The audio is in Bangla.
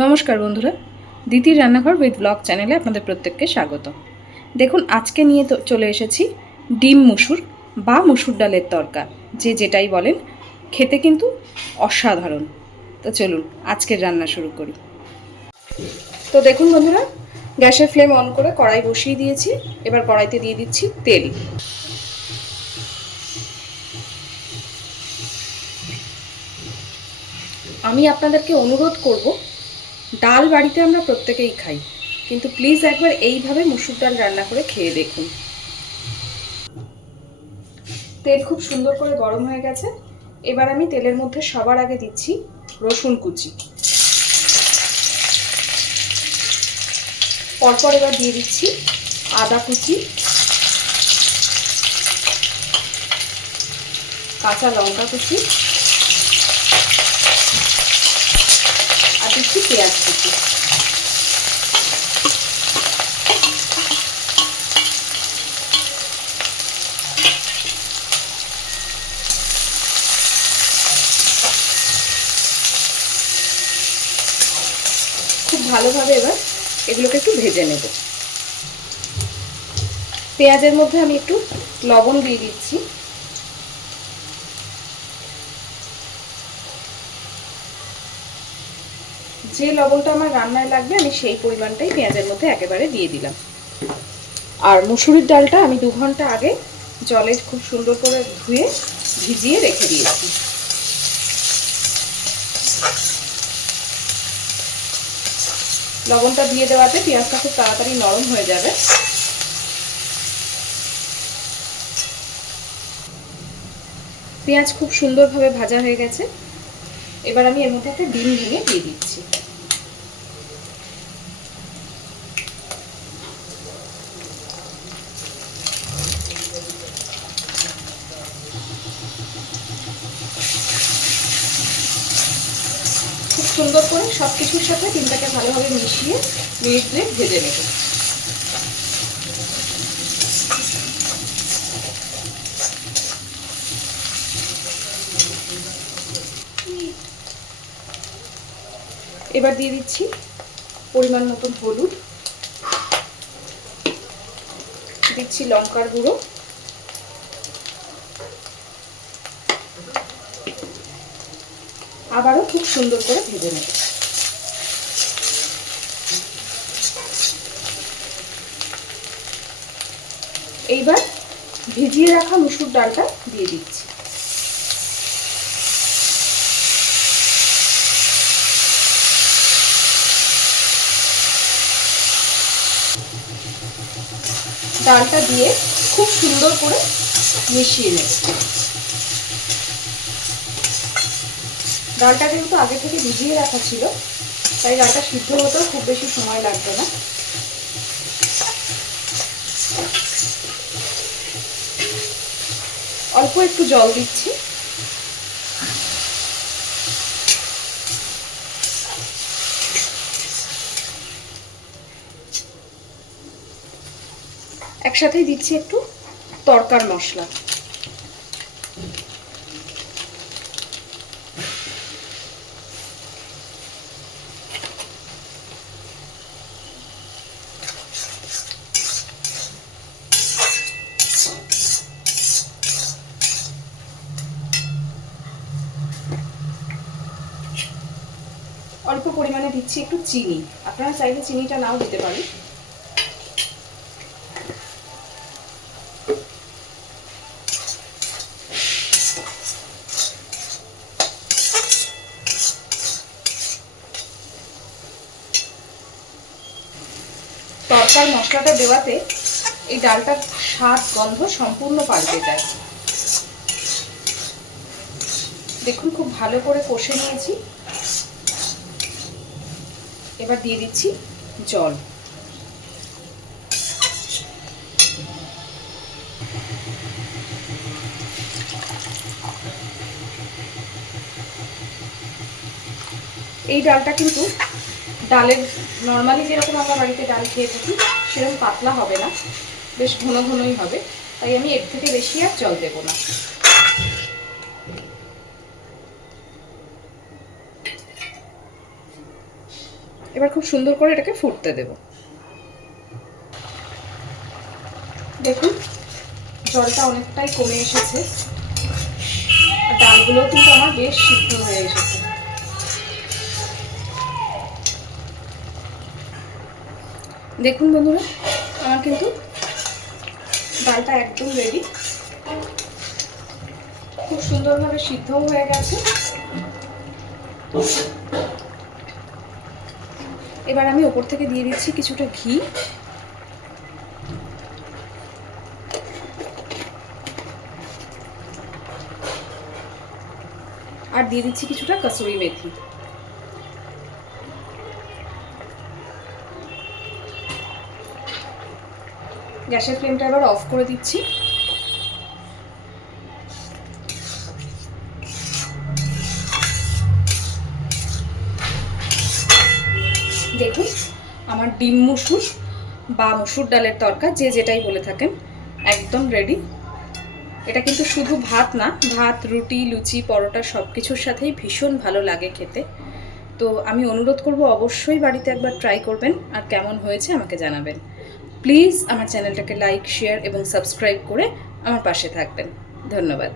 নমস্কার বন্ধুরা। দিদির রান্নাঘর উইথ ব্লগ চ্যানেলে আপনাদের প্রত্যেককে স্বাগত। দেখুন, আজকে নিয়ে তো চলে এসেছি ডিম মুসুর বা মুসুর ডালের তরকা, যে যেটাই বলেন, খেতে কিন্তু অসাধারণ। তো চলুন, আজকের রান্না শুরু করি। তো দেখুন বন্ধুরা, গ্যাসের ফ্লেম অন করে কড়াই বসিয়ে দিয়েছি, এবার কড়াইতে দিয়ে দিচ্ছি তেল। আমি আপনাদেরকে অনুরোধ করব ডাল বাড়িতে আমরা প্রত্যেকেই খাই। কিন্তু প্লিজ একবার এইভাবে মুসুর ডাল রান্না করে খেয়ে দেখুন। তেল খুব সুন্দর করে গরম হয়ে গেছে। এবার আমি তেলের মধ্যে সবার আগে দিচ্ছি রসুন কুচি। পরপর এবার দিয়ে দিচ্ছি আদা কুচি, কাঁচা লঙ্কা কুচি, আর দিচ্ছি পেঁয়াজ কুচি খুব ভালোভাবে এবার এগুলোকে একটু ভেজে নেব। পেঁয়াজের মধ্যে আমি একটু লবণ দিয়ে দিচ্ছি। যে লবণটা আমার রান্নায় লাগবে, আমি সেই পরিমাণটাই পেঁয়াজের মধ্যে একেবারে দিয়ে দিলাম। আর মুসুরির ডালটা আমি দু ঘণ্টা আগে জলে খুব সুন্দর করে ধুয়ে ভিজিয়ে রেখে দিয়েছি। লবণটা দিয়ে দেওয়াতে পেঁয়াজটা খুব তাড়াতাড়ি নরম হয়ে যাবে। পেঁয়াজ খুব সুন্দরভাবে ভাজা হয়ে গেছে। এবার আমি এর মধ্যে একটা ডিম ভেঙে দিয়ে দিচ্ছি। সুন্দর করে সব কিছুর সাথে ডিমটাকে ভালোভাবে মিশিয়ে মিনিট দুয়েক ভেজে নেব। এবার দিয়ে দিচ্ছি পরিমাণ মতন হলুদ, দিচ্ছি লঙ্কার গুঁড়ো। আবারও খুব সুন্দর করে ভেজে নেব। এইবার ভিজিয়ে রাখা মুসুর ডালটা দিয়ে দিচ্ছি। ডালটা দিয়ে খুব সুন্দর করে মিশিয়ে নেব। ডালটা কিন্তু আগে থেকে ভিজিয়ে রাখা ছিল, তাই ডালটা সিদ্ধ হতেও খুব বেশি সময় লাগবে না। অল্প একটু জল দিচ্ছি। একসাথেই দিচ্ছি একটু তরকার মশলা। অল্প পরিমাণে দিচ্ছি একটু চিনি। আপনারা চাইলে চিনিটা নাও দিতে পারেন। তরকার মশলাটা দেওয়াতে এই ডালটার স্বাদ, গন্ধ সম্পূর্ণ পাল্টে যায়। দেখুন, খুব ভালো করে কষে নিয়েছি। এবার দিয়ে দিচ্ছি জল। এই ডালটা কিন্তু ডালের নর্মালি যেরকম আমরা বাড়িতে ডাল খেয়ে থাকি, সেরকম পাতলা হবে না। বেশ ঘন ঘনই হবে। তাই আমি এর থেকে বেশি আর জল দেবো না। এবার খুব সুন্দর করে এটাকে ফুটতে দেব। দেখুন, জলটা অনেকটাই কমে এসেছে। আর ডালগুলোও কিন্তু আমার বেশ সিদ্ধ হয়ে এসেছে। দেখুন বন্ধুরা, আমার কিন্তু ডালটা একদম রেডি খুব সুন্দরভাবে সিদ্ধও হয়ে গেছে। এবার আমি ওপর থেকে দিয়ে দিচ্ছি কিছুটা ঘি। আর দিয়ে দিচ্ছি কিছুটা কসুরি মেথি। গ্যাসের ফ্লেমটা এবার অফ করে দিচ্ছি দেখুন আমার ডিম মুসুর বা মুসুর ডালের তরকা, যে যেটাই বলে থাকেন, একদম রেডি এটা কিন্তু শুধু ভাত না, ভাত, রুটি, লুচি, পরোটা সব কিছুর সাথেই ভীষণ ভালো লাগে খেতে। তো আমি অনুরোধ করব অবশ্যই বাড়িতে একবার ট্রাই করবেন আর কেমন হয়েছে আমাকে জানাবেন। প্লিজ আমার চ্যানেলটাকে লাইক শেয়ার এবং সাবস্ক্রাইব করে আমার পাশে থাকবেন। ধন্যবাদ।